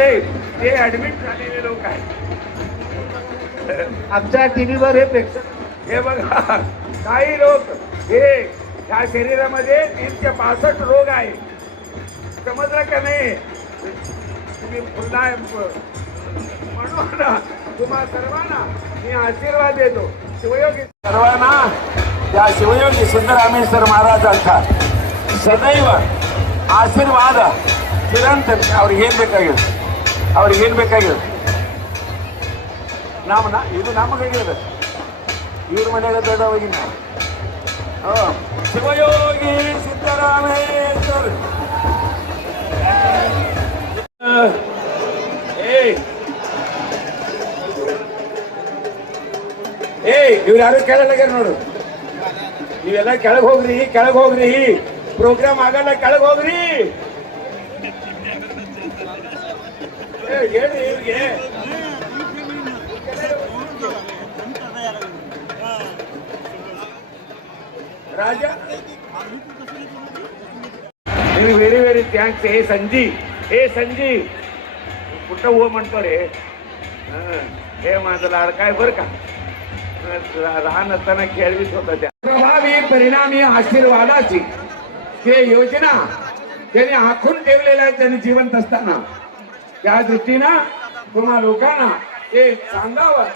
बसले ते ऍडमिट झालेले लोक आहेत. आमच्या टीव्हीवर हे प्रेक्षक हे बघा, काही लोक हे या शरीरामध्ये 365 रोग आहे. समजलं का नाही? तुम्ही पुन्हा म्हणून तुम्हा सर्वांना मी आशीर्वाद देतो. शिवयोगी सर्वांना त्या शिवयोगी सिद्धरामेश्वर महाराजांचा सदैव आशीर्वाद निरंतर ಅವ್ರಿಗೆ ಏನ್ ಬೇಕಾಗಿತ್ತು ಇದು ನಮಗಾಗಿದೆ. ಇವ್ರ ಮನೆಯಾಗ ದೊಡ್ಡವಾಗಿನ ಶಿವಯೋಗಿ ಸಿದ್ದರಾಮೇಶ್ವರ ಇವ್ರು ಯಾರು ಕೆಳಗೆ ನೋಡು. ನೀವೆಲ್ಲ ಕೆಳಗೆ ಹೋಗ್ರಿ, ಪ್ರೋಗ್ರಾಮ್ ಆಗಲ್ಲ, ಕೆಳಗೆ ಹೋಗ್ರಿ. ಹೇಳಿ ಇವ್ರಿಗೆ ರಾಜ ನೀವು व्हेरी थँक्स. हे संजी कुठं हो म्हणतो रे. हे माझं लाडकाय बरं का. लहान असताना खेळवीत होता. त्या प्रभावी परिणामी आशीर्वादाची ते योजना त्यांनी आखून ठेवलेल्या आहे. त्यांनी जिवंत असताना त्या दृष्टीनं तुम्हा लोकांना हे सांगावं.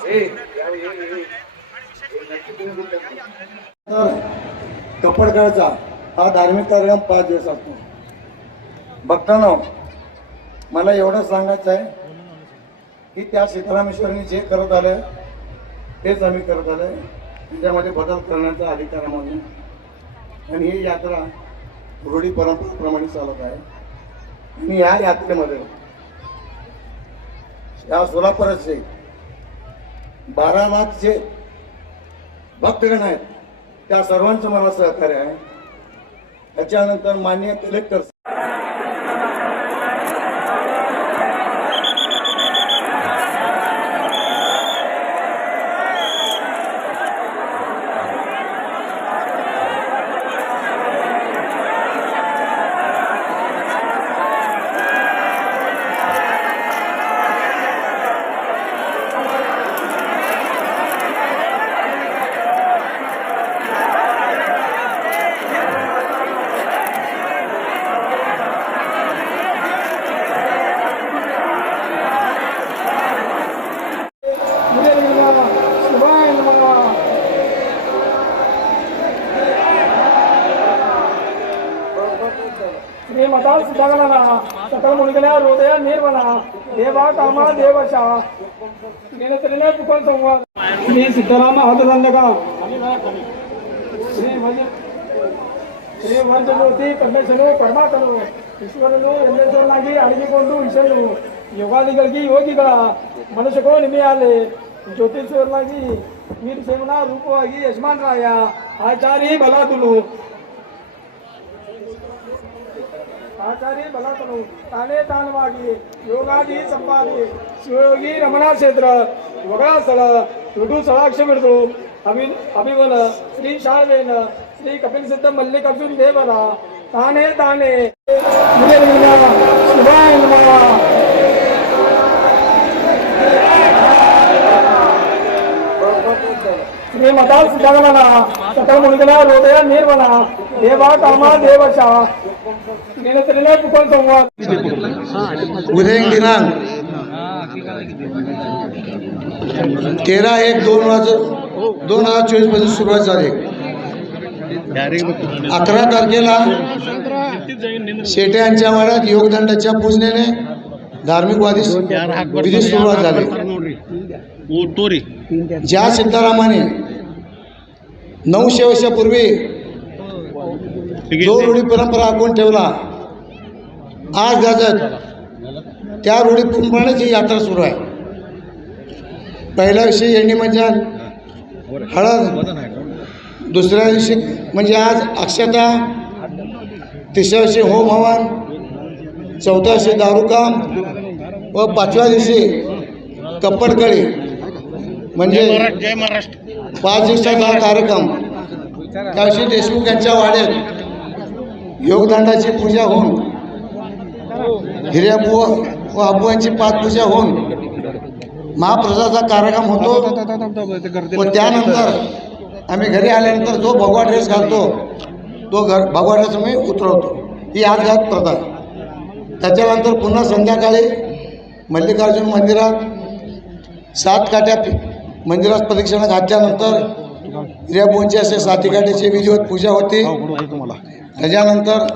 कपडकळचा हा धार्मिक कार्यक्रम 5 दिवस असतो. भक्तांनो, मला एवढं सांगायचं आहे की त्या सीतारामेश्वरनी जे करत आलं तेच आम्ही करत आलोय. त्याच्यामध्ये बदल करण्याचा अधिकार आम्हाला. आणि ही यात्रा रूढी परंपरेप्रमाणे चालत आहे. आणि या यात्रेमध्ये या सोलापूरचे 12 लाख जे भक्तगण आहेत त्या सर्वांचं मला सहकार्य आहे. त्याच्यानंतर माननीय कलेक्टर श्रीमता सुधागणना सकल मुनिगण्या हृदय निर्मला देवा कामा देवशा श्रीनत्रिने पुकल संवाद श्री सिद्धराम आहतदंडका ಶ್ರೀ ವರ್ಜ ಜ್ಯೋತಿ ಕರ್ಮೇಶನು ಪರಮಾತ್ಮನು ಈಶ್ವರನು ಎಲ್ಲೆಸರನಾಗಿ ಅಡಗಿಕೊಂಡು ಈಶನು ಯೋಗಾದಿಗಳಿಗೆ ಯೋಗಿಗಳ ಮನುಷ್ಯಕೋ ನಿಮೆಯಾಲೆ ಜ್ಯೋತಿಶ್ವರನಾಗಿ ವೀರಸೇವನ ರೂಪವಾಗಿ ಯಜಮಾನರಾಯ ಆಚಾರಿ ಬಲಾತುಲು ತಾನೇ ತಾನವಾಗಿ ಯೋಗಾದಿ ಸಂಪಾದಿ ಶಿವಯೋಗಿ ರಮಣಾ ಕ್ಷೇತ್ರ ವಗಳ ಸ್ಥಳ ಋತು ಸ್ಥಳಾಕ್ಷ ಬಿಡಿದು ಅಭಿಮನ ಶ್ರೀ ಶಾರದೇನ ಶ್ರೀ ಕಪಿಲ್ ಸಿದ್ಧ ಮಲ್ಲಿಕಾರ್ಜುನ್ ದೇವರ ತಾನೇ ಶಿವಾಯ ನಮಃ. ಶ್ರೀಮತಾ ಸುಧಾಗಣನ सकल मुनिगणा हृदय निर्मला देवा कामा देवशा श्रीनत्रिने पुकल संवाद उद्या दिनांक 13/1/2024 पासून सुरुवात झाली. 11 तारखेला शेटे यांच्या वाड्यात योगदंडाच्या पूजनेने धार्मिक विधी सुरुवात झाली. ज्या सिद्धारामाने 900 वर्षापूर्वी जो रूढी परंपरा आखून ठेवला आज गाजत त्या रूढीप्रमाणेच ही यात्रा सुरू आहे. पहिल्या दिवशी येणी मंजन हळद, दुसऱ्या दिवशी म्हणजे आज अक्षता, तिसऱ्या दिवशी होम हवन, चौथ्या दिवशी दारूकाम व 5व्या दिवशी कप्पडकळी म्हणजे 5 दिवसाचा हा कार्यक्रम. त्या दिवशी देशमुख यांच्या वाड्यात योगदंडाची पूजा होऊन हिऱ्याबुवा व अबुवांची पाचपूजा होऊन महाप्रसादाचा कार्यक्रम होतो व त्यानंतर आम्ही घरी आल्यानंतर जो भगवा ड्रेस घालतो तो भगवा ड्रेस आम्ही उतरवतो. ही आजघात प्रथा आहे. त्याच्यानंतर पुन्हा संध्याकाळी मल्लिकार्जुन मंदिरात 7 काठ्या मंदिरात प्रदक्षिणा घातल्यानंतर हिऱ्याबोनची असे 7 काठ्याची विधिवत पूजा होती. त्याच्यानंतर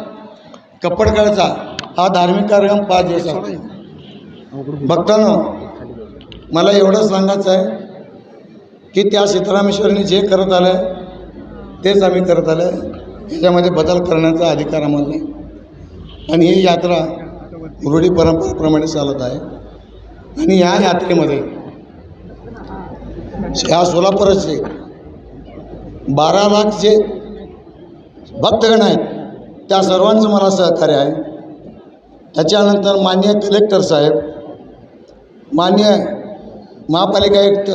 कपडकळचा हा धार्मिक कार्यक्रम 5 दिवस असतो. भक्तांनो, मला एवढं सांगायचं आहे की त्या सीतारामेश्वरीने जे करत आलं आहे तेच आम्ही करत आलं आहे. त्याच्यामध्ये बदल करण्याचा अधिकार आम्हाला नाही. आणि ही यात्रा रूढी परंपरेप्रमाणे चालत आहे. आणि या यात्रेमध्ये या सोलापूरचे 12 लाख जे भक्तगण आहेत त्या सर्वांचं मला सहकार्य आहे. त्याच्यानंतर माननीय कलेक्टर साहेब, माननीय महापालिका आयुक्त